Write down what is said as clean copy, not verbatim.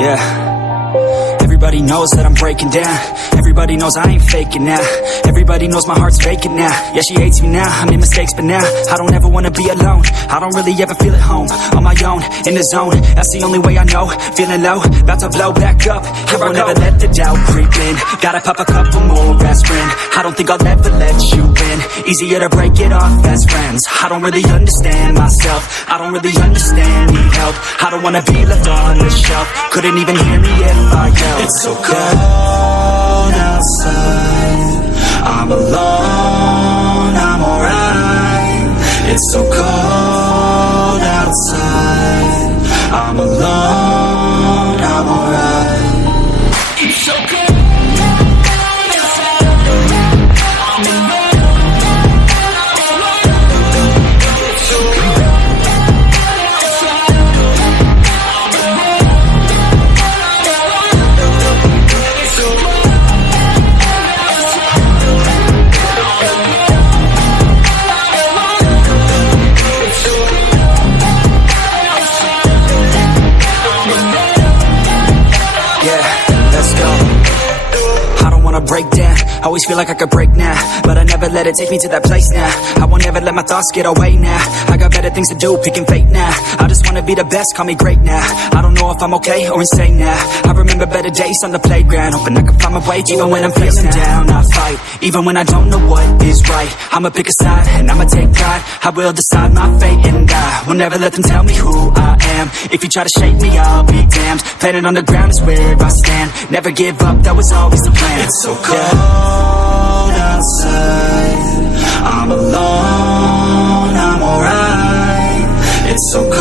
Yeah, everybody knows that I'm breaking down. Everybody knows I ain't faking now. Everybody knows my heart's vacant now. Yeah, she hates me now, I made mistakes but now I don't ever wanna be alone. I don't really ever feel at home. On my own, in the zone, that's the only way I know. Feeling low, about to blow back up. Here I never let the doubt creep in. Gotta pop a couple more aspirin. I don't think I'll ever let you in. Easier to break it off as friends. I don't really understand myself. I don't really understand, need help. I don't wanna be left on the shelf. Couldn't even hear me if I yelled. It's so cold outside, I'm alone, I'm alright. It's so cold outside, I'm alone, I'm alright. It's so cold. Break down, always feel like I could break now, but I never let it take me to that place now. I won't ever let my thoughts get away now. I got better things to do, picking fate now. I just wanna be the best, call me great now. I don't know if I'm okay or insane now. I remember better days on the playground, hoping I can find my way even when I'm feeling down. I fight, even when I don't know what is right. I'ma pick a side, and I'ma take pride. I will decide my fate, and I will never let them tell me who I am. If you try to shake me, I'll be damned. Planet on the ground is where I stand. Never give up, that was always the plan. It's so cold outside, I'm alone, I'm alright. It's so cold